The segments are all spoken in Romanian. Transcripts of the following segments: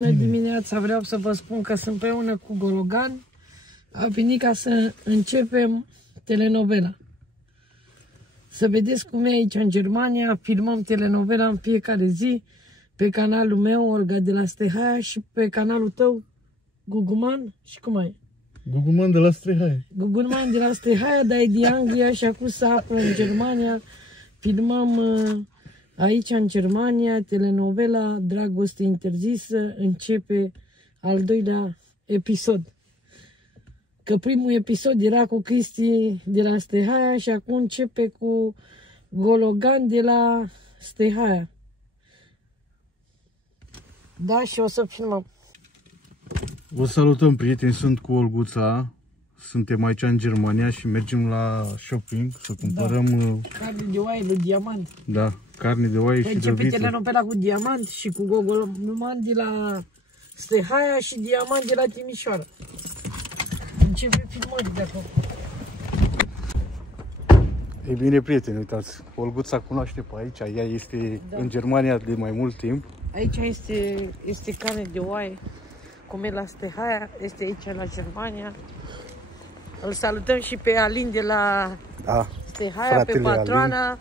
Bună dimineața, vreau să vă spun că sunt împreună cu Gologan. A venit ca să începem telenovela. Să vedeți cum e aici în Germania. Filmăm telenovela în fiecare zi pe canalul meu, Olga de la Stehaia, și pe canalul tău, Guguman. Și cum ai? Guguman de la Stehaia. Guguman de la Stehaia, dar e din Anglia și acum se află în Germania. Filmăm aici în Germania telenovela Dragoste interzisă. Începe al doilea episod. Că primul episod era cu Cristi de la Stehaia și acum începe cu Gologan de la Stehaia. Da, și o să filmăm. Vă salutăm, prieteni, sunt cu Olguța. Suntem aici în Germania și mergem la shopping să cumpărăm... Carne de oaie lui Diamant. Da, carne de oaie și de viță. Începe telenovela cu Diamant și cu Gologan de la Stehaia și Diamant de la Timișoara. Începe filmări de acolo. Ei bine, prieteni, uitați, Olguța cunoaște pe aici, ea este în Germania de mai mult timp. Aici este carne de oaie, cum e la Stehaia, este aici la Germania. Îl salutăm și pe Alin de la Stehaia, pe patroana.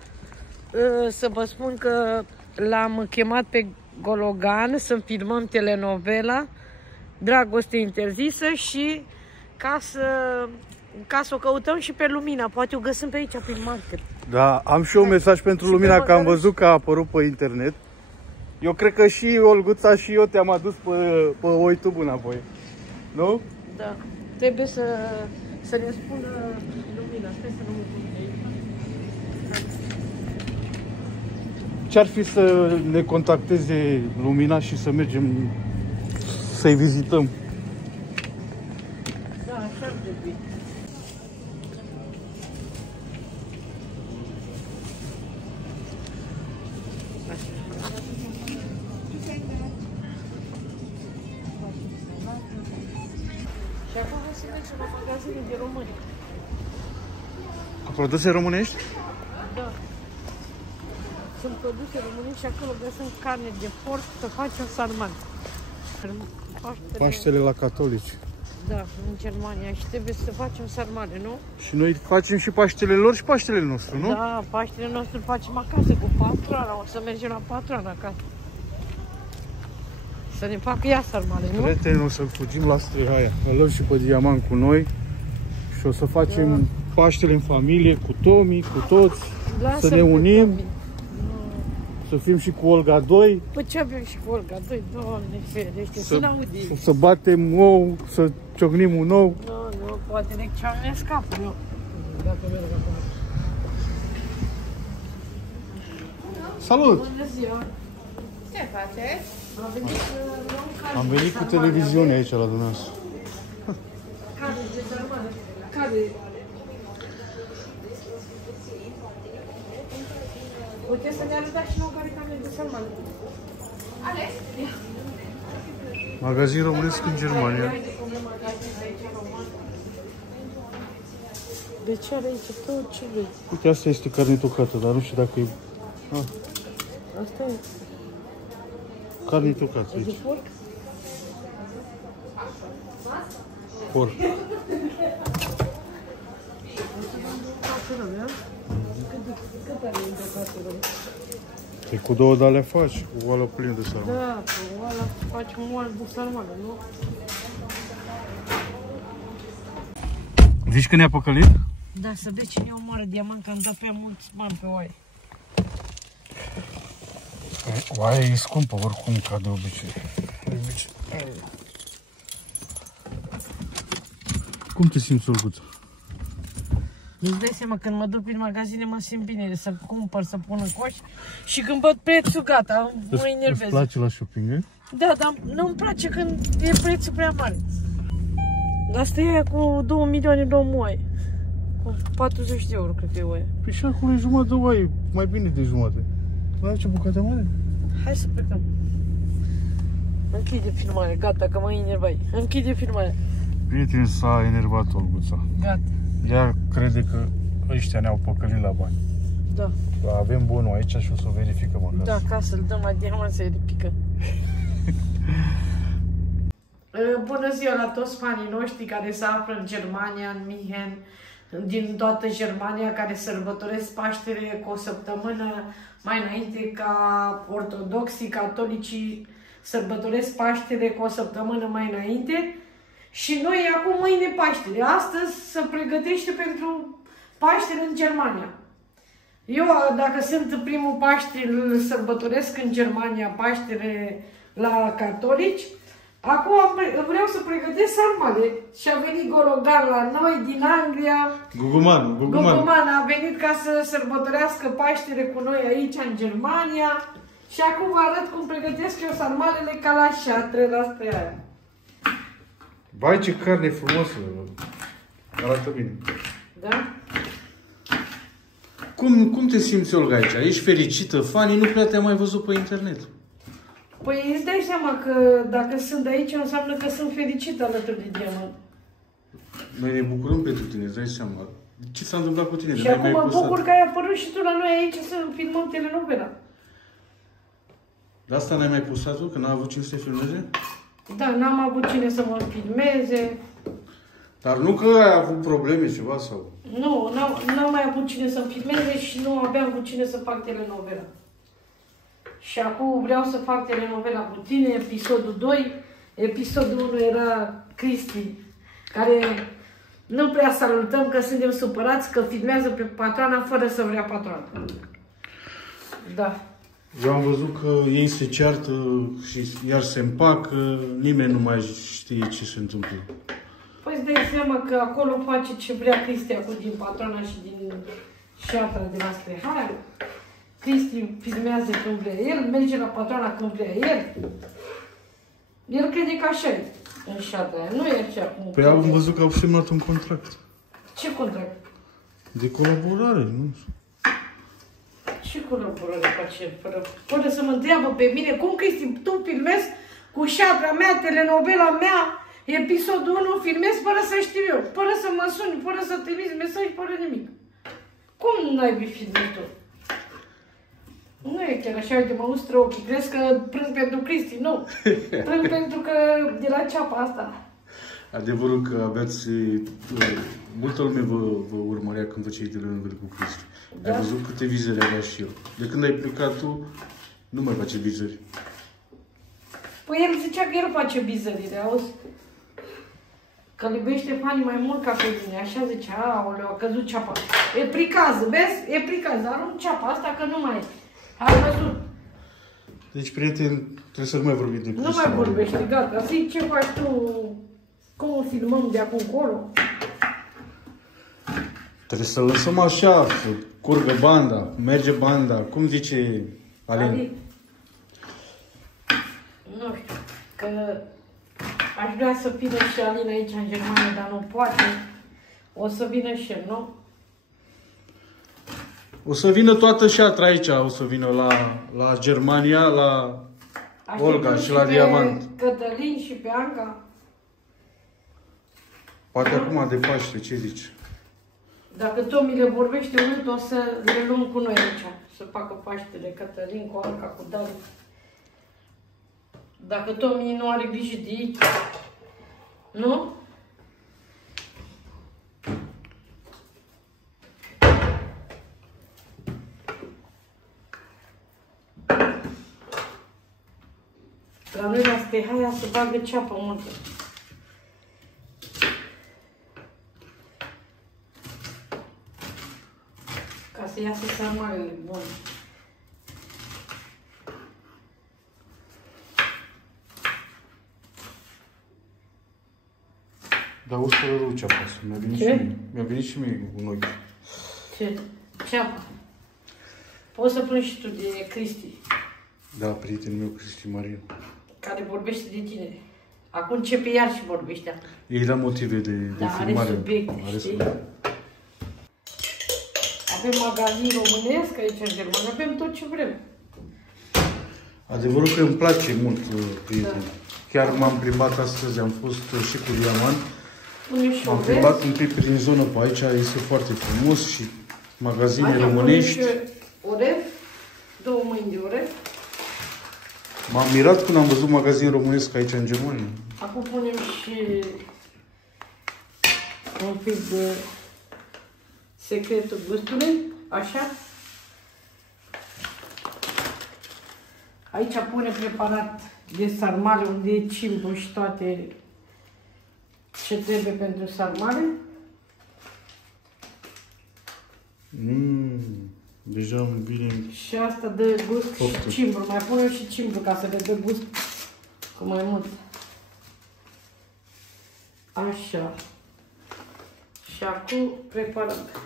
Să vă spun că l-am chemat pe Gologan să filmăm telenovela Dragoste interzisă și ca să o căutăm și pe Lumina. Poate o găsim pe aici, prin market. Da, am și un mesaj pentru Lumina, că am văzut că a apărut pe internet. Eu cred că și Olguța și eu te-am adus pe YouTube înapoi. Nu? Da. Trebuie să ne spună Lumina. Stai să nu mă pun de aici. Ce-ar fi să ne contacteze Lumina și să mergem să-i vizităm? Da, așa trebuie. Și acum o să mergem la magazine de români. Cu produse românești? Da. Sunt produse românești și acolo găsim carne de porc să facem sarmale. Paștele la catolici. Da, în Germania și trebuie să facem sarmale, nu? Și noi facem și Paștele lor și Paștele nostru, nu? Da, Paștele nostru îl facem acasă cu patroana. O să mergem la patroana acasă. Să ne facă ea sarmale, nu? Prieteni, o să fugim la Stehaia. Îl luăm și pe Diamant cu noi și o să facem Paștele în familie, cu Tomi, cu toți. Să ne unim. Să fim și cu Olga 2. Păi ce avem și cu Olga 2? Doamne ferește, să n-audi. Să batem ou, să ciocnim un ou. Nu, poate de ce am scap, nu. Dacă merg acolo. Salut! Bună ziua! Ce faceți? Am venit cu televiziune aici la dumneavoastră. Care de sarmale? Care? Uite să ne arătați și nouă care carne de sarmale. Ales? Magazin românesc în Germania. De ce are aici tot ce vrei? Uite, asta este carne tocată, dar nu știu dacă e... Asta e. Carne tocată E de aici. porc? Porc. Cât are în casă? E cu două de alea faci, cu oală plină de sarmale. Da, cu ăla facem oală de sarmale, nu? Zici că ne-a păcălit? Da, să vezi cine omoară Diamant, că am dat prea mulți bani pe oaie. Oaia e scumpă oricum, ca de obicei. Cum te simți, Olguța? Îți dai seama, când mă duc prin magazine mă simt bine să cumpăr, să pun în coș și când văd prețul, gata, mă enervez. Îți place la shopping, e? Da, dar nu-mi place când e prețul prea mare. Asta e aia cu 2 milioane de oaie. Cu 40 de euro, cred că e oaia. Păi și acolo e jumătate de oaie, mai bine de jumătate. Mai ai ce bucată mare? Hai să plecăm. Închide filmarea, gata, că mă enervai. Închide filmarea. Prieteni, s-a enervat Olguța. Gata. Ea crede că ăștia ne-au păcălit la bani. Da. Avem bonul aici și o să o verificăm acasă. Da, ca să-l dăm la Diamant să-i ridică. Bună ziua la toți fanii noștri care se află în Germania, în Minhen, din toată Germania, care sărbătoresc Paștele cu o săptămână mai înainte ca ortodoxii, catolicii sărbătoresc Paștele cu o săptămână mai înainte. Și noi acum mâine Paștele. Astăzi se pregătește pentru Paștele în Germania. Eu, dacă sunt primul Paște, îl sărbătoresc în Germania, Paștele la catolici. Acum vreau să pregătesc sarmale și a venit Gologar la noi din Anglia. Guguman a venit ca să sărbătorească Paștele cu noi aici în Germania. Și acum vă arăt cum pregătesc eu sarmalele ca la șatră, la aia. Vai, ce carne frumoasă! Arată bine. Da? Cum te simți, Olga, aici? Ești fericită? Fanii nu prea te-am mai văzut pe internet. Păi îți dai seama că dacă sunt aici, înseamnă că sunt fericită alături de Diamant. Noi ne bucurăm pentru tine, îți dai seama. Ce s-a întâmplat cu tine? Și acum mă bucur că ai apărut și tu la noi aici să filmăm telenovela. De asta n-ai mai postat tu? Că n-a avut cine să te filmeze? Da, n-am avut cine să mă filmeze. Dar nu că ai avut probleme ceva sau... Nu, n-am mai avut cine să-mi filmeze și nu aveam cu cine să fac telenovela. Și acum vreau să fac telenovela cu tine, episodul 2. Episodul 1 era Cristi, care nu prea salutăm că suntem supărați că filmează pe patroana fără să vrea patroana. Da. Eu am văzut că ei se ceartă și iar se împacă, nimeni nu mai știe ce se întâmplă. Păi îți dai seama că acolo face ce vrea Cristi acum din patroana și din șatra de la Strehaia. Cristi filmează când vrea el, merge la patroana când vrea el. El crede că așa e în șatra aia, nu e așa cum... Păi am văzut că au semnat un contract. Ce contract? De colaborare, nu știu. Ce colaborare face? Fără să mă întreabă pe mine, cum Cristi, tu filmezi cu șatra mea, telenovela mea, episodul 1, filmez fără să știu eu, fără să mă suni, fără să trimiți mesaj, fără nimic. Cum n-ai filmat tu? Nu e chiar așa, uite, mă ustră ochii. Crezi că plâng pentru Cristi? Nu. Plâng pentru că de la ceapa asta. Adevărul că aveați... multă lume vă urmărea când făceai telenovele cu Cristi. Da. Ai văzut câte vizări avea și el. De când ai plecat tu, nu mai face vizări. Păi el zicea că el face vizările, auzi? Că îl iubește fanii mai mult ca pe mine. Așa zicea, aoleu, a căzut ceapa. E pricază, vezi? E pricază. Arunc ceapa asta că nu mai e. Ai văzut? Deci, prieten, trebuie să nu mai vorbim de Cristi. Nu mai vorbești, gata. Zic ce faci tu, cum o filmăm de acum încolo. Trebuie să lăsăm așa, să curgă banda, merge banda. Cum zice Alin? Nu știu, că aș vrea să vină și Alin aici în Germania, dar nu poate. O să vină și el, nu? O să vină toată șatra aici, o să vină la Germania, la Olga și la Diamant. Cătălin și pe Anca. Poate acum de Paște, ce zici? Dacă Tomi le vorbește mult, o să le luăm cu noi aici. Să facă Paștele, Cătălin, cu Anca, cu Dali. Dacă Tomi nu are grijă de ei, nu? La noi la Stehaia se bagă ceapă multă. Ca să iasă sarmalele bune. Dar uscă rău ceapa asta. Mi-a venit și mie un ochi. Ce? Ceapă. Poți să plângi și tu de Cristi. Da, prietenul meu, Cristi Marian. Care vorbește de tine. Acum începe iar și vorbește. Ei da motive de filmare. Are subiecte, știi? Avem magazin românesc aici în Germania, avem tot ce vrem. Adevărul că îmi place mult, prieten. Da. Chiar m-am plimbat astăzi, am fost și cu Diamant. M-am plimbat un pic prin zonă pe aici, este foarte frumos și magazine românești. Oref, 2 mâini de oref. M-am mirat când am văzut magazin românesc aici în Germania. Acum punem și un pic de secretul gustului, așa. Aici punem preparat de sarmale, unde e cimbru și toate ce trebuie pentru sarmale. Deja îmi vine... Și asta dă gust și cimbru. Mai punem și cimbru ca să le dă gust cu mai mult. Așa. Și acum preparat.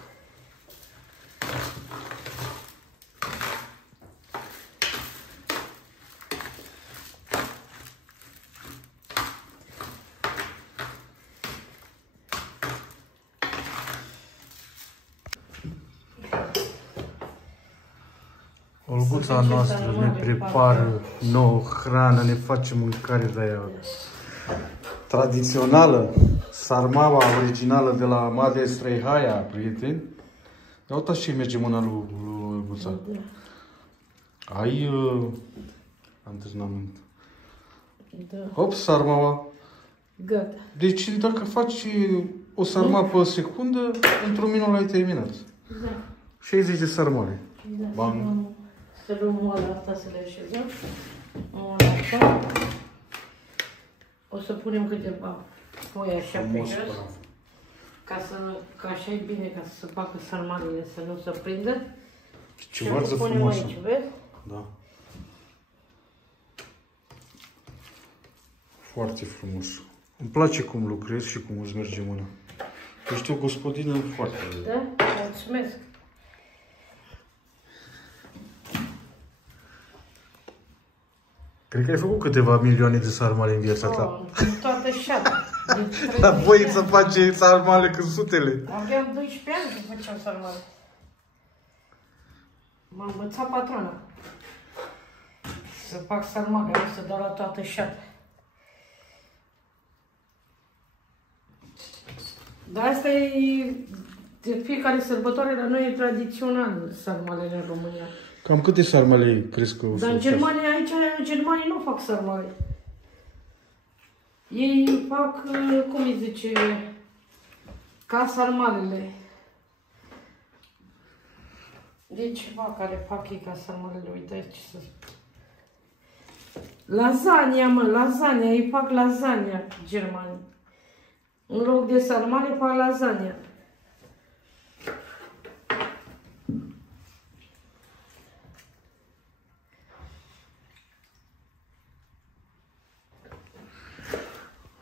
Olguța noastră ne prepară nouă hrană, ne face mâncare de aia tradițională, sarmala originală de la Madre Străihaia, prieteni. Ia uitați ce merge mâna lui Olguța. Ai antrenament. Da. Hop, sarmala. Gata. Deci dacă faci o sarma pe secundă, într-un minut l-ai terminat. Da. 60 de sarmale. Da. Bam. Să luăm oala asta, să le așezăm. Oala asta. O să punem câteva foi așa pe jos. Ca așa e bine, ca să se facă sarmalele, să nu se prindă. Ce varză frumoasă. Aici, vezi? Da. Foarte frumos. Îmi place cum lucrezi și cum îți merge mâna. Ești o gospodină foarte... Da? Mulțumesc. Cred că ai făcut câteva milioane de sarmale în viața ta. Din toată șata. La voi să face sarmale cât sutele. Aveam 12 ani când făceam sarmale. M-a învățat patrona să fac sarmale, să dau la toată șata. Dar asta e, de fiecare sărbătoare la noi e tradițional sarmalele în România. Cam câte sarmale crezi că o să... Dar în Germania, aici, în Germania nu fac sarmale. Ei fac, cum îi zice, ca sarmalele. E ceva care fac ei ca sarmalele, uite ce să spun. Lasagna, mă, lasagna, ei fac lasagna, germanii. În loc de sarmale fac lasagna.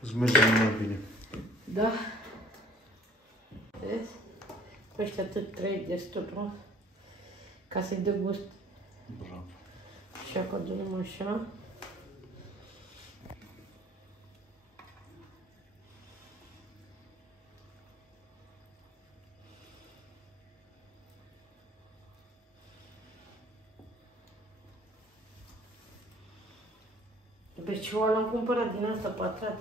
Îți merge mai bine. Da. Vezi? Ăștia atât trei destul, nu? Ca să-i dă gust. Bravo. Și acum dunem așa. Deci eu l-am cumpărat din asta pătrat.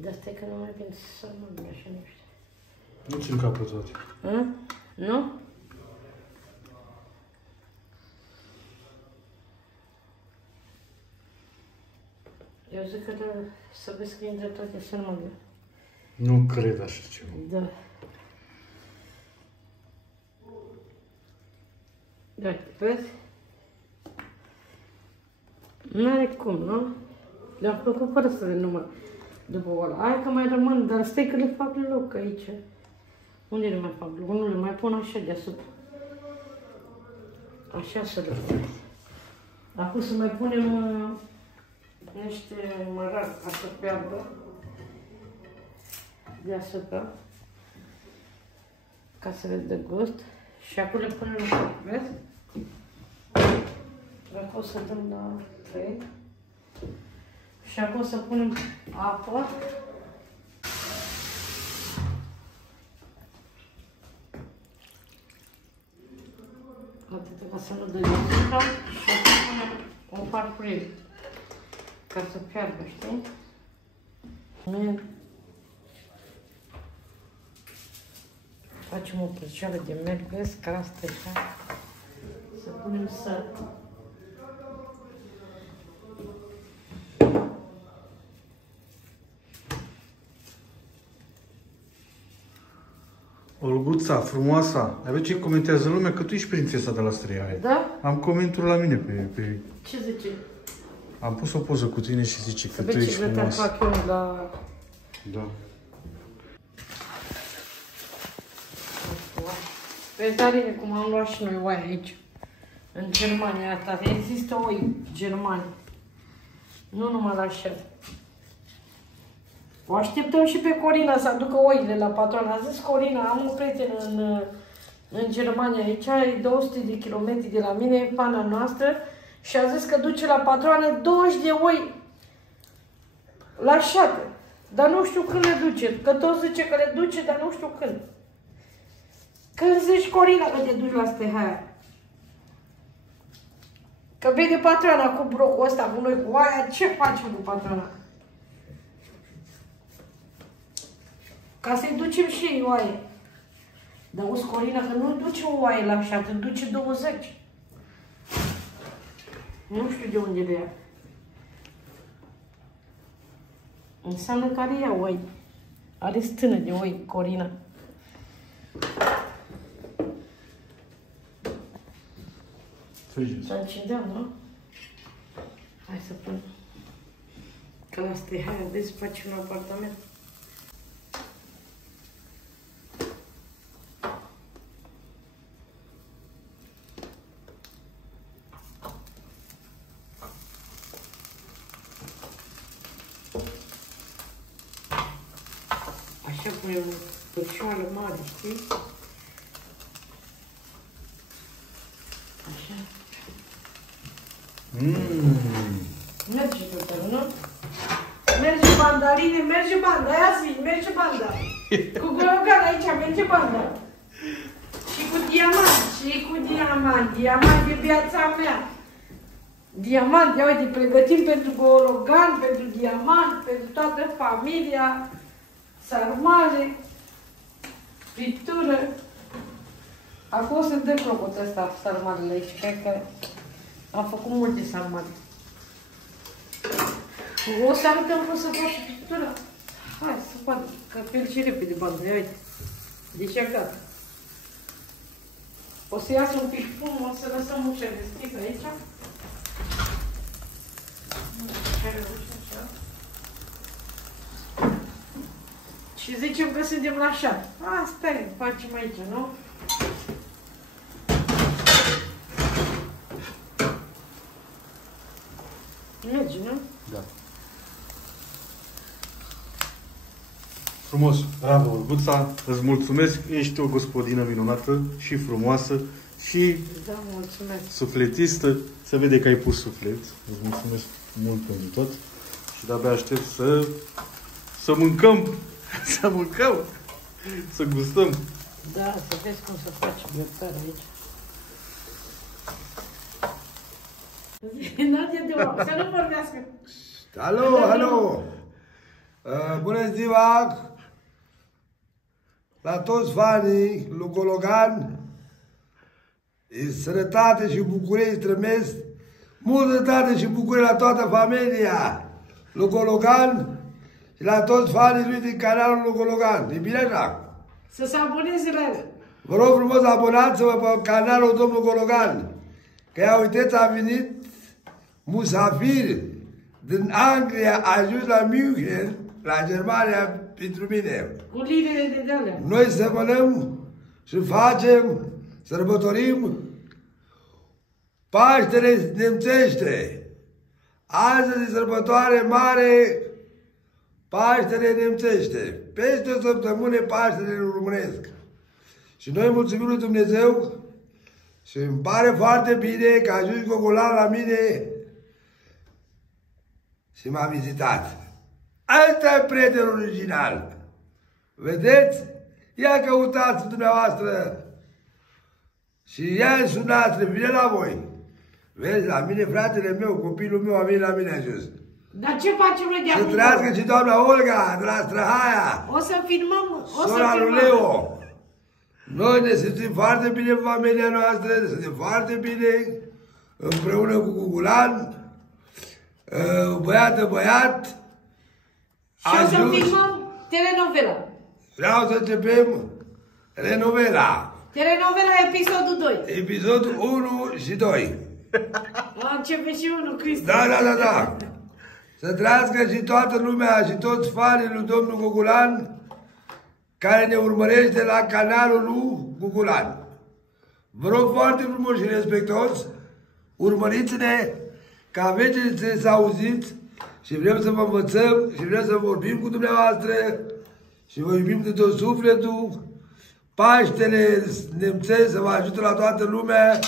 De asta e că nu mai vin sarmale, așa nu știu. Nu țin capul toate. Nu? Eu zic că să vezi că intră toate sarmalele. Nu cred așa ceva. Da. Da, vezi? N-are cum, nu? Le-am făcut fără să le număr după ăla. Hai că mai rămân, dar stai că le fac loc aici. Unde le mai fac loc? Nu le mai pun așa deasupra. Așa să le fac. Acum să mai punem niște mărar ca să piardă deasupra. Ca să le dă gust. Și acum le punem, vezi? Acum să dăm la 3. Și acum să punem apă. Atât ca să nu dă deasupra. Și o să punem o farfurie. Ca să fiarbă, știi? Facem o prăcioară de merg, vezi că asta e așa. Să punem săr. Olguța, frumoasa. Ai văzut ce comentează lumea? Că tu ești prințesa de la Străiaia. Da? Am comentul la mine pe... Ce zice? Am pus o poză cu tine și zice că tu ești frumoasă. frumoasă. Fac eu la... Da. Vezi, Darine, cum am luat și noi oaie aici. În Germania asta. Există oi germani. Nu numai la șer. O așteptăm și pe Corina să aducă oile la patron. A zis Corina, am o prietenă în Germania, aici e 200 de kilometri de la mine, pana noastră, și a zis că duce la patroană 20 de oi la șapte. Dar nu știu când le duce, că tot zice că le duce, dar nu știu când. Când zici, Corina, că te duci la Stehaia? Că vede patroana cu brocul ăsta, cu noi, cu oaia, ce facem cu patroana? Ca să-i ducem și ei oaie. Dar auzi, Corina, că nu duce o oaie la șapte, duce 20. Nu știu de unde le ia. Înseamnă că are ea oi. Are stână de oi, Corina. Să încindeam, nu? Hai să pun. Că la Stehaia, vezi, facem un apartament. Așa punem o păcioară mare, știi? Așa. Merge totul, nu? Merge bandaline, merge banda, aia zi, merge banda. Cu gologan aici, merge banda. Și cu diamant, și cu diamant. Diamant e viața mea. Diamant, ia uite, pregătim pentru gologan, pentru diamant, pentru toată familia. Sarmale, fritură. Acum o să dăm clopotul ăsta, sarmalele aici, cred că am făcut multe sarmale. O să arătăm cum să faci fritură. Hai să fac, că pe și repede bandă, ia uite. Deci e gata. O să iasă un pic fum, o să lăsăm ușa deschisă aici. Și zicem că suntem la șapte. Asta e, facem aici, nu? Merge, nu? Da. Frumos, bravo, Olguța, îți mulțumesc, ești o gospodină minunată și frumoasă și da, mulțumesc. Sufletistă. Se vede că ai pus suflet. Îți mulțumesc mult pentru tot și de-abia aștept să mâncăm, să mâncăm, să gustăm. Da, să vezi cum să faci grătare aici. Nadia de oamă, să nu vorbească. Alo, alo! Bună ziua! La toți fanii lui Gologan, sănătate și bucurie îi strămesc, multă sănătate și bucurie la toată familia lui Gologan și la toți fanii lui din canalul lui Gologan. E bine așa? Să se aboneze la el. Vă rog frumos, abonați-vă pe canalul domnul Gologan, că ia uiteți, a venit musafir din Anglia, a ajuns la München, la Germania, pentru mine. Cu linele de dealea. Noi săpănăm și facem, sărbătorim Paștele nemțește. Astăzi e sărbătoare mare, Paștele nemțește. Peste o săptămână Paștele românesc. Și noi mulțumim lui Dumnezeu și îmi pare foarte bine că a ajuns Gogolan la mine și m-a vizitat. Asta e prietenul original. Vedeți? Ia căutați dumneavoastră și ia sunați, vine la voi. Vezi, la mine fratele meu, copilul meu a venit la mine a ajuns. Dar ce facem noi de acum? Să trăiască și doamna Olga de la Străhaia. O să filmăm, Sora lui Leo. Noi ne simțim foarte bine în familia noastră, ne simțim foarte bine împreună cu Gogolan, băiat. Și o să filmăm telenovela. Vreau să începem Renovela. Telenovela episodul 2. Episodul 1 și 2. Începe și unul, Cristi. Da. Să trăiască și toată lumea și toți fanii lui domnul Gugulan care ne urmărește la canalul lui Gugulan. Vă rog foarte frumos și respectos, urmăriți-ne, că aveți să auziți și vrem să vă învățăm și vrem să vorbim cu dumneavoastră și vă iubim de tot sufletul. Paștele nemțesc să vă ajută la toată lumea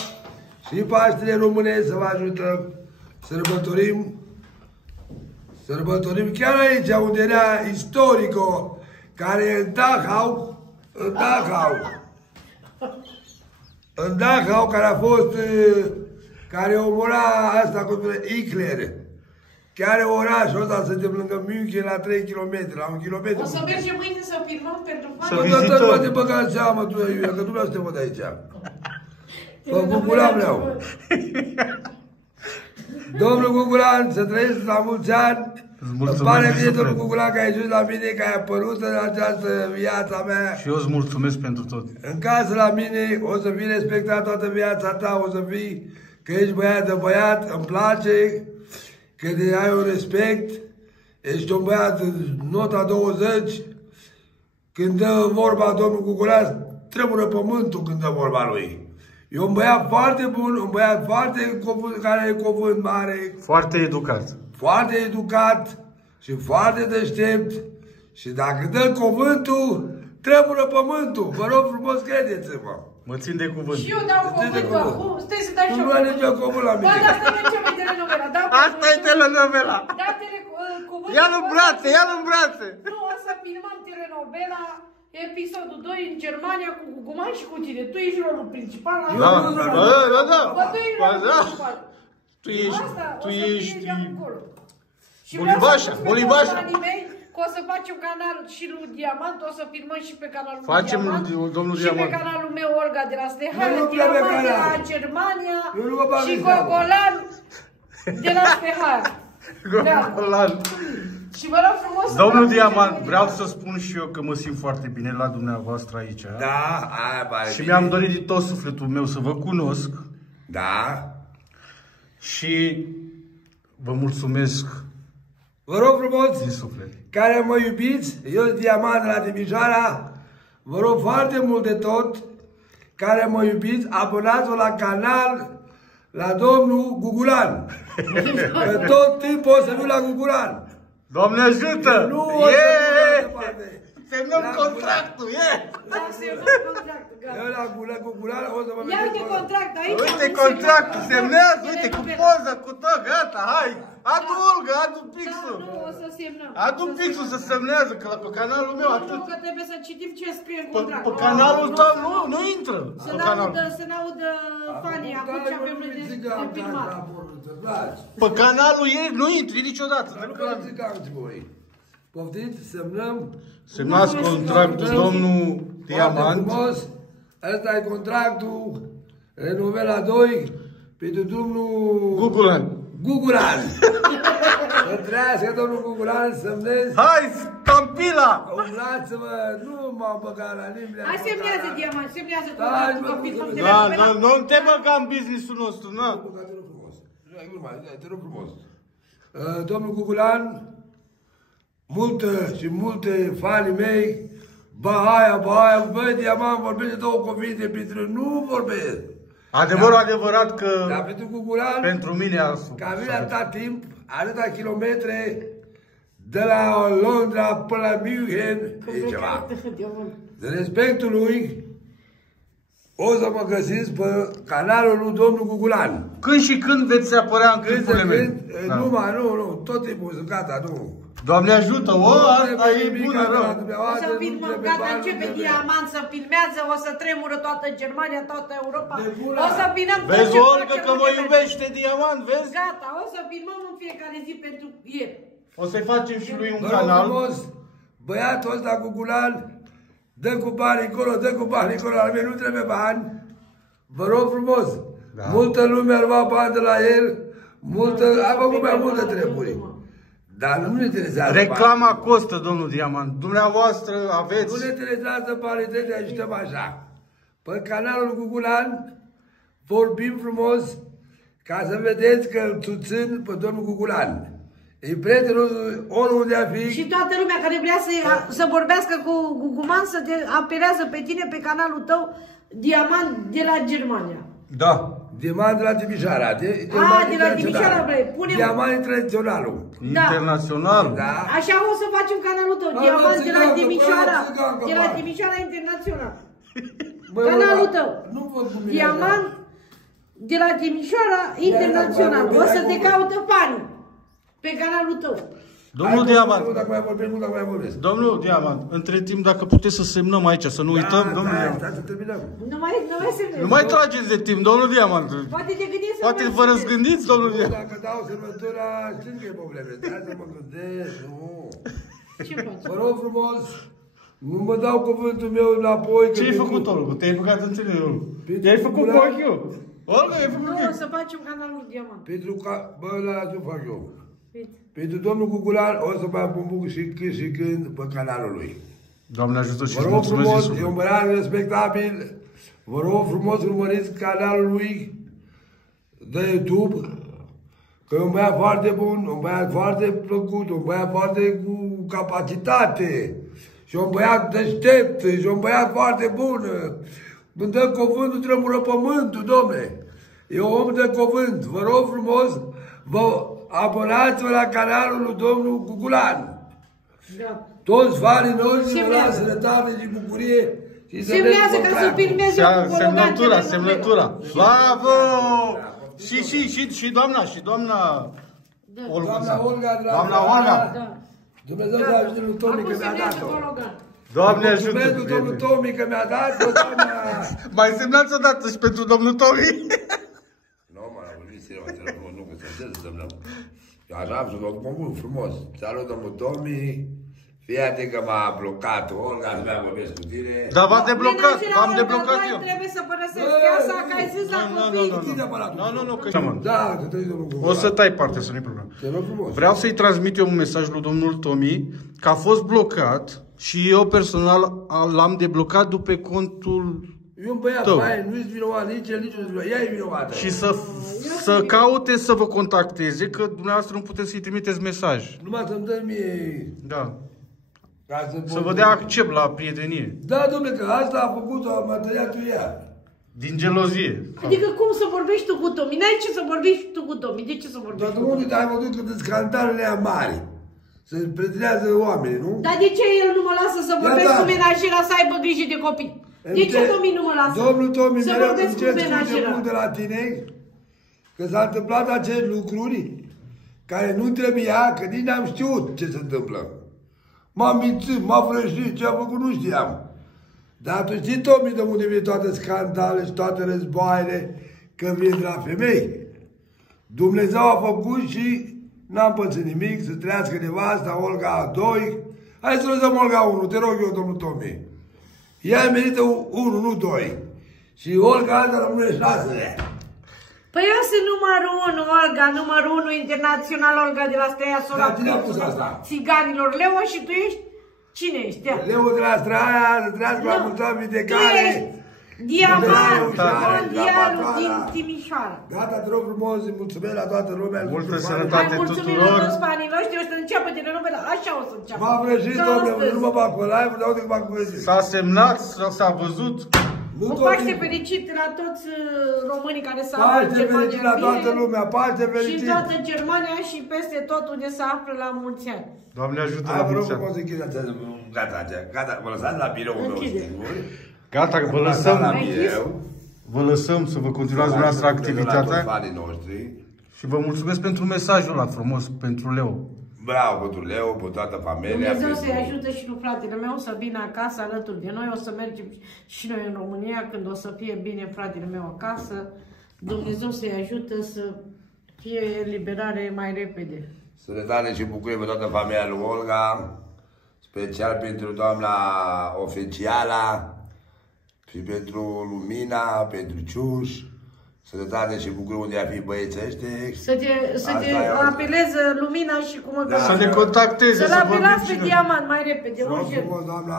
și Paștele românesc să vă ajută. Sărbătorim chiar aici, unde era Istorico, care e în Dachau, care a fost, care omora asta cu Hitler. Chiar orașul ăsta, suntem lângă München la 3 km, la 1 km. O să mergem mâine să filmăm pentru fani. Să vizităm. Nu te băga în seamă, tu, Iulia, că tu nu te văd aici. Pe Gugulan vreau. Domnul Gugulan, să trăiesc la mulți ani. Îmi pare bine, domnul Gugulan, că ai ajuns la mine, că ai apărut în această viața mea. Și eu îți mulțumesc pentru tot. În casă la mine o să fii respectat toată viața ta, o să fii că ești băiat de băiat, îmi place, că ai un respect, ești un băiat nota 20, când dă vorba domnul Gugulan, tremură pământul când dă vorba lui. E un băiat foarte bun, un băiat foarte care are cuvânt mare. Foarte educat. Foarte educat și foarte deștept. Și dacă dă cuvântul, tremură pământul. Vă rog frumos, credeți-mă. Mă țin de cuvânt. Și eu dau cuvântul acum. Stai să dai și eu nu are nicio cuvânt la mine. Ba, dar asta e cea mai telenovela. Asta e telenovela. Da, cuvântul. Ia-l în brațe, ia-l în brațe. Nu, o să filmăm telenovela episodul 2 în Germania cu Guguman și cu tine. Tu ești rolul principal. Da. Bă, tu ești rolul principal. Tu ești Bolibașa. Că o să facem canal și lui Diamant, o să filmăm și pe canalul lui Diamant. Domnul și Diamant. pe canalul meu, Olga de la Stehaia, Diamant de la Germania și Gogolan de la Stehaia. Gogolan. Și vă rog frumos să... Domnul Diamant, vreau să spun și eu că mă simt foarte bine la dumneavoastră aici. Da, aia pare și bine. mi-am dorit din tot sufletul meu să vă cunosc. Da. Și vă mulțumesc. Vă rog frumos, din suflet, care mă iubiți, eu sunt Diamant de la Timișoara, vă rog foarte mult de tot, care mă iubiți, abonați-vă la canal, la domnul Gugulan. Că tot timpul o să fiu la Gugulan. Doamne ajută! Nu o să fiu departe. Semnăm contractul, Da, semnăm contractul, gata. Eu la Gugulan o să mă Ia uite contractul aici. Uite contractul, semnează, uite, cu poză, cu tot, gata, hai! Adu Olga, adu pixul! Da, nu, o să semnăm. Adu pixul să semnează, că pe canalul meu atât. Nu, că trebuie să citim ce scrie în contract. Pe canalul tău nu intră. Să n-audă fanii acum ce avem noi de filmat. Pe canalul ei nu intri niciodată. Poftiți, semnăm. Semnați contractul, domnul Diamant. Ăsta e contractul Renovela 2 pentru domnul Gugulan. Să trăiască domnul Gugulan, semnezi. Hai, Campila! Umblați-vă, nu m-am băgat la nimeni. Hai, semnează, Diamant, semnează contractul. Da, nu te băga în business-ul nostru, nu? Te rog frumos. Domnul Gugulan, multe fanii mei, Bahaia, băi, Diamant, vorbește două cuvinte, pentru nu vorbesc. Adevărat că dar pentru Gugulan, pentru mine a că a venit atâta timp, atâta kilometre, de la Londra până la München, e ceva. De respectul lui, o să mă găsiți pe canalul lui domnul Gugulan. Când și când veți apărea în clipurile mele? Nu, tot timpul sunt gata, nu. Doamne ajută, asta e bună rău. O să filmăm, gata, începe Diamant să filmează, o să tremură toată Germania, toată Europa. O să filmăm tot vezi, ce Olga, că mă iubește Diamant, vezi? Gata, o să filmăm în fiecare zi pentru el. O să-i facem și lui un canal. Frumos, băiatul ăsta cu Gugulan, dă cu bani acolo, dă cu bani acolo, la mine nu trebuie bani. Vă rog frumos, multă lume ar lua bani de la el, a făcut mai multe treburi. Dar nu ne interesează Reclama costă, domnul Diamant. Dumneavoastră aveți... Nu ne interesează banii, trebuie să ajutăm așa. Pe canalul Gugulan vorbim frumos ca să vedeți că îl susțin pe domnul Gugulan. E prietenul oriunde a fi. Și toată lumea care vrea să vorbească cu Guguman să te apelează pe tine pe canalul tău Diamant de la Germania. Da. Diamant de la Timișoara. De la Timișoara, vrei. Diamant tradiționalul. Internațional. Da. Așa o să facem canalul tău. Diamant de la Timișoara. De la Timișoara Internațional. Canalul tău. Diamant de la Timișoara Internațional. O să te caută fanii pe canalul tău. Domnul Diamant. Domnul Diamant, între timp, dacă puteți să semnăm aici, să nu uităm, domnul Diamant. Să terminăm. Nu mai semnăm. Nu mai trageți de timp, domnul Diamant. Poate te gândiți să Poate vă răzgândiți, domnul Diamant. Dacă dau semnătura, știți că e probleme. Stai să mă gândesc, nu. Ce faci? Vă rog frumos, nu mă dau cuvântul meu înapoi. Ce-ai făcut, Olgu? Te-ai băgat în ținere, Te-ai făcut cu ochiul. Olgu, ai făcut cu Nu, să facem canalul Diamant. Pentru că, bă, la ce fac eu. Pentru domnul Gugulan o să mai împuc și când pe canalul lui. Doamne ajută și vă rog frumos, e un băiat respectabil. Vă rog frumos, urmăriți canalul lui de YouTube. Că e un băiat foarte bun, un băiat foarte plăcut, un băiat foarte cu capacitate. Și un băiat deștept, și un băiat foarte bun. Îmi dă cuvântul, tremură pământul, domne. E un om de cuvânt. Vă rog frumos, vă abonați-vă la canalul lui domnul Gugulan. Da. Toți fanii noștri vă lasă sănătate și bucurie. Semnează ca să filmeze semnătura. Bravo! Și doamna, Doamna Olga de la Doamna Olga. Dumnezeu să ajute lui Tomi că mi-a dat-o. Doamne ajută! Mulțumesc lui domnul Tomi că mi-a dat-o, doamna... Mai semnați odată și pentru domnul Tomi. Nu, mă, am vorbit serios, nu, că să semnăm. Eu așa am să vă compun frumos. Salut, domnul Tomi. Fii atent că m-a blocat Olga, să mai vorbesc cu tine. Da, v-am deblocat, eu. Trebuie să părăsesc casa, că ai zis la copii. Nu, că... Da, că trebuie domnul Gugulan. O să tai parte, să nu-i problemă. Te rog frumos. Vreau să-i transmit eu un mesaj lui domnul Tomi, că a fost blocat și eu personal l-am deblocat după contul E un băiat, bai, nu-i vinovat nici el, nici nu-i vinovat. Ea e vinovată. Și să caute să vă contacteze, că dumneavoastră nu puteți să-i trimiteți mesaj. Numai să-mi dă mie... Da. Să vă dea accept la prietenie. Da, dom'le, că asta a făcut-o, a materiatul ea. Din gelozie. Adică cum să vorbești tu cu Tomi? N-ai ce să vorbești tu cu Tomi. De ce să vorbești Dar cu Tomi? unde ai văzut când sunt scandalele aia mari? Se pretinează oamenii, nu? Dar de ce el nu mă lasă să vorbesc cu menajera să aibă grijă de copii? De ce Tomi nu mă lasă? Domnul Tomi, să mereu vorbesc când cu menajera? de la tine, că s-a întâmplat acele lucruri care nu trebuia, că nici n-am știut ce se întâmplă. M-a mințit, m-a vrăjit, ce a făcut nu știam. Dar tu știi, Tomi, de unde vine toate scandale și toate războaiele, că vine de la femei. Dumnezeu a făcut și n-am pățit nimic, să trăiască nevasta, Olga 2. Hai să lăsăm Olga 1, te rog eu, domnul Tomi. Ea merită 1, nu 2. Și Olga asta rămâne 6. Păi eu sunt numărul 1, Olga, numărul 1 internațional, Olga de la Straia Sola. Dar cine a pus asta? Țiganilor, Leo, și tu ești? Cine ești? Leo de la Straia, să trăiască la mulți ani de care... Tu ești diamant mondialul din Timișoara. Gata, te rog frumos, îi mulțumesc la toată lumea. Multă sănătate tuturor. Mulțumim la toți fanii noștri, o să înceapă telenovela, așa o să înceapă. M-a vrăjit, domnule, nu mă bag pe live, dar uite că m-am cuvântit. S-a semnat, s-a văzut. O Paște fericit la toți românii care se află în Germania. Paște fericit la toată lumea, Paște fericit. Și în toată Germania și peste tot unde se află la mulți ani. Doamne ajută la mulți ani. Gata, mă lăsați la biroul meu singur. Gata, vă lăsăm să vă continuați dumneavoastră activitatea. Și vă mulțumesc pentru mesajul ăla frumos, pentru Leo. Bravo pentru Leo, pentru toată familia. Dumnezeu să-i ajute și lui fratele meu să vină acasă alături de noi. O să mergem și noi în România când o să fie bine fratele meu acasă. Dumnezeu să-i ajute să fie eliberare mai repede. Sănătate și bucurie pentru toată familia lui Olga, special pentru doamna oficiala și pentru Lumina, pentru Ciuș. sănătate și bucurie unde a fi băieții ăștia. Să te apelez Lumina și cum Da. Să ne contacteze, să-l apelați pe Diamant mai repede, Vă rog urgent. frumos, doamna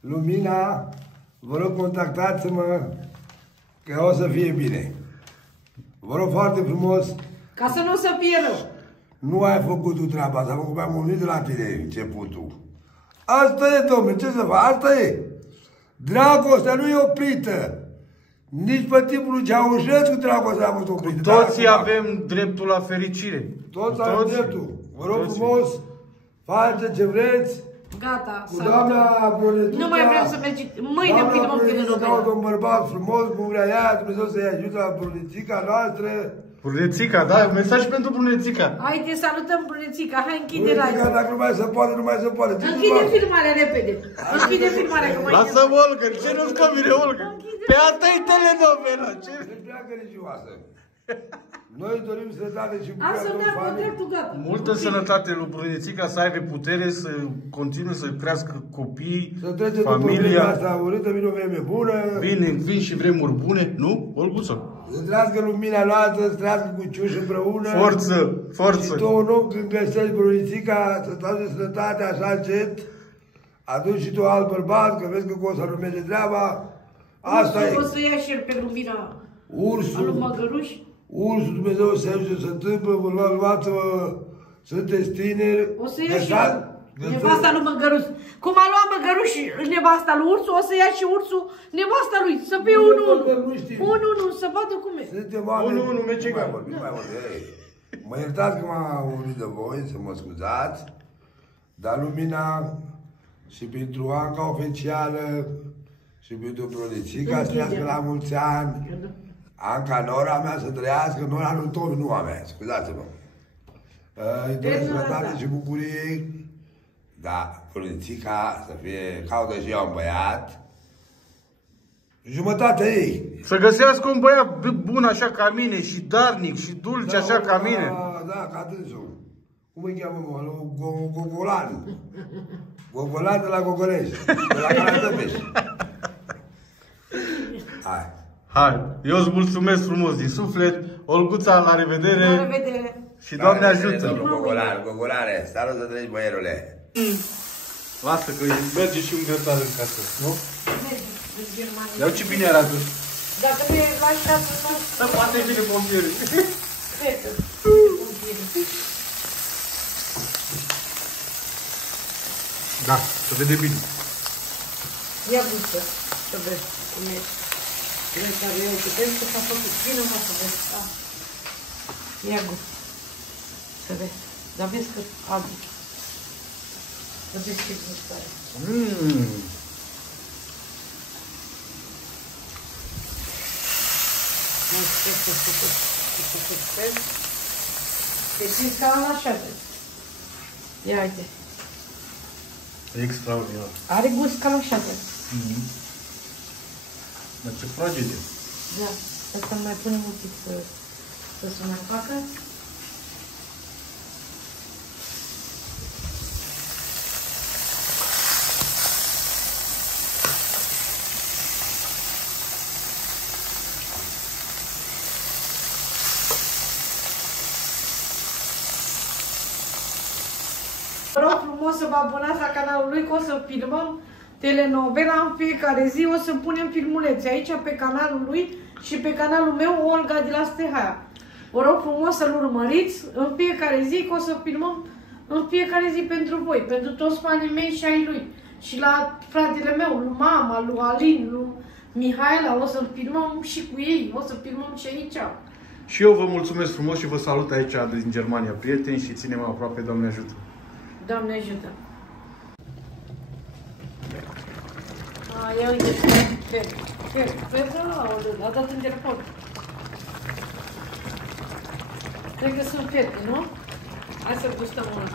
Lumina, vă rog contactați-mă că o să fie bine. Vă rog foarte frumos. Ca să nu se fie rău. Nu ai făcut tu treaba asta, făcut mai mult de la tine începutul. Asta e, domnule, ce să fac? Asta e. Dragostea nu e oprită. Nici pe timpul lui Ceaușescu dragostea a fost oprită. Toții avem dreptul la fericire. Toți avem dreptul. Vă rog frumos, faceți ce vreți. Gata, Cu doamna Brunetița. Nu mai vrem să mergi. Mâine filmăm telenovela. Doamna un bărbat frumos, cu vrea ea, Dumnezeu să-i ajute la Brunetița noastră. Brunețica, da, mesaj pentru Brunețica. Haide, salutăm Brunețica, hai închide Brunetița, live. dacă nu mai se poate, nu mai se poate. Ce să Închide fac? filmarea repede. Închide filmarea că mai Lasă Olga, ce nu-ți convine Olga? Pe asta e telenovela. Deci pleacă religioasă. Noi dorim sănătate și bucurie. Asta ne-a cu dreptul, gata. Multă sănătate lui Brunețica, să aibă putere să continue să crească copii, Să trece după vremea familia. asta urâtă, vine o vreme bună. Vin și vremuri bune, nu? Olguță? Să trească lumina noastră, să trească cu ciuși împreună. Forță, forță. Și tu un om când găsești Brunetița, să stau de sănătate așa încet, atunci și tu alt bărbat, că vezi că o să urmeze treaba. Asta e. O să ia și el pe Lumina al lui Ursul, Măgăruș. ursul Dumnezeu să ajute să se întâmplă, vă luați-vă, sunteți tineri. O să ia și nevasta lui Măgăruș. Cum a luat Măgăruș nevasta lui Ursul, o să ia și Ursul nevasta lui. Să fie 1-1. 1-1, să vadă cum e. Suntem oameni. 1-1, merge mai mult, mai mult. Ei, mă iertați că m-am unit de voi, să mă scuzați, dar Lumina și pentru Anca oficială și pentru Brunetița să trăiască la mulți ani. Anca, nora mea să trăiască, nora lui Tomi, nu a mea, scuzați-mă. Îi doresc sănătate și bucurie. Da, Brunetița să fie, caută și ea un băiat. Jumătatea ei. Să găsească un băiat bun așa ca mine și darnic și dulce așa ca mine. Da, ca dânsul. Cum îi cheamă, mă? Gogolan. Gogolan de la Gogolești. De la Calatăpeș. Hai. Hai, eu îți mulțumesc frumos din suflet. Olguța, la revedere. La revedere. Și Doamne ajută. Gogolan, Gogolane. Salut să treci, băierule. Lasă că merge și un grătar în casă, nu? Merge în Germania. Iau ce bine arată. Dacă nu e lași dată, nu. Da, poate vine pompierii. Cred că. Pompieri. Da, să vede bine. Ia gustă, să vezi cum e. Noi care eu putem că s-a făcut. Vină mă să vezi. Da. Ia gustă. Să vezi. Dar vezi că alții. Să vezi ce gustă are. Nu știu ce să făcut. Ce să făcut. Te simți ca la așa, vezi. Ia uite. Extraordinar. Are gust ca la așa, vezi. Dar ce fragede. Da, asta mai punem un pic să se mai facă. Vă rog frumos să vă abonați la canalul lui, că o să filmăm telenovela în fiecare zi, o să punem filmulețe aici pe canalul lui și pe canalul meu, Olga de la Stehaia. Vă rog frumos să-l urmăriți în fiecare zi, că o să filmăm în fiecare zi pentru voi, pentru toți fanii mei și ai lui. Și la fratele meu, lui mama, lui Alin, lui Mihaela, o să filmăm și cu ei, o să filmăm și aici. Și eu vă mulțumesc frumos și vă salut aici din Germania, prieteni, și ținem aproape, Doamne ajută. Doamne ajută! Ia uite, a dat în telefon. Cred că sunt fete, nu? Hai să gustăm una.